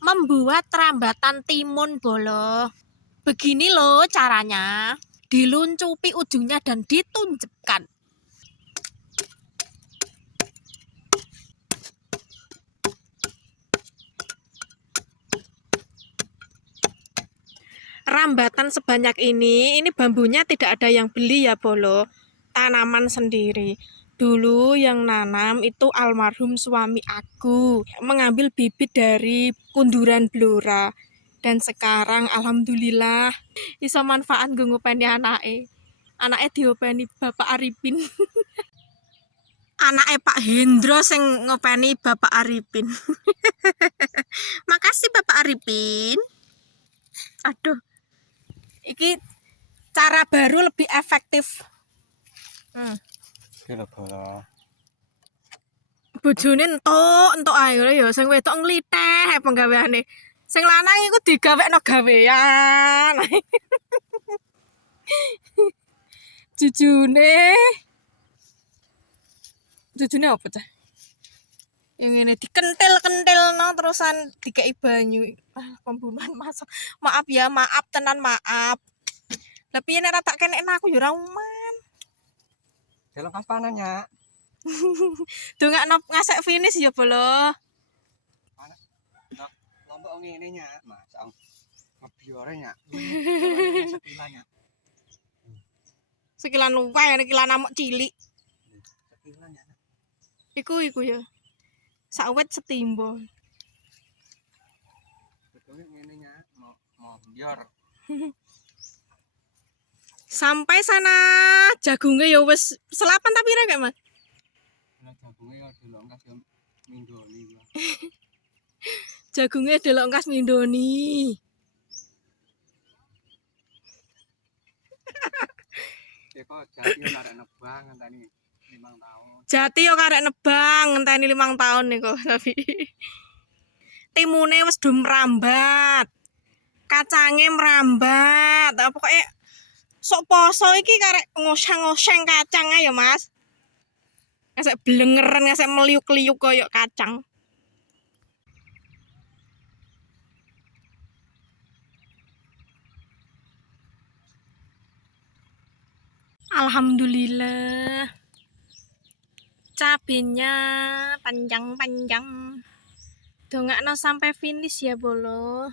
Membuat rambatan timun bolo. Begini loh caranya. Diluncupi ujungnya dan ditunjukkan. Rambatan sebanyak ini bambunya tidak ada yang beli ya bolo. Tanaman sendiri. Dulu yang nanam itu almarhum suami aku, mengambil bibit dari kunduran blora. Dan sekarang alhamdulillah iso manfaat nggo ngopeni anake. Anake diopeni Bapak Arifin. Anake Pak Hendro sing ngopeni Bapak Arifin. Makasih Bapak Arifin. Aduh. Iki cara baru lebih efektif. Iki lho bola. Bojone entuk ae ya sing wedok nglitheh penggaweane. Sing lanang iku digawekno gawean. Jujune apa cah? Yang ini dikentil-kentilno terusan dikei banyu. Pembunuhan masal. Maaf ya, maaf tenan maaf. Lah piye nek ra tak kenekna aku ya ora uman. Delok pas panennya. Dongakno ngasek finish ya bolo. Lombok ngene nya, Mas. Ngebiore nya. Sekilannya. Sekilan luwih nek kilan amuk cilik. Sekilannya. Iku ya. Sawet setimbol. Betulnya ngene nya, mau biar. Sampai sana jagungnya ya wis selapan tapi ra gak Mas? Lah jagungnya ya delok kas yo mindoni. Jagungnya delok kas mindoni. Ya kok jati karek nebang ngenteni 5 tahun. Jati yo karek nebang ngenteni 5 tahun nih kok tapi timune wis do merambat. Kacange merambat. Pokoke sok poso iki karek ngoseng-ngoseng kacang ae ya Mas. Ngasek blengeren, ngasek meliuk-liuk koyo kacang. Alhamdulillah. Cabenya panjang-panjang. Dongakno sampai finish ya bolo.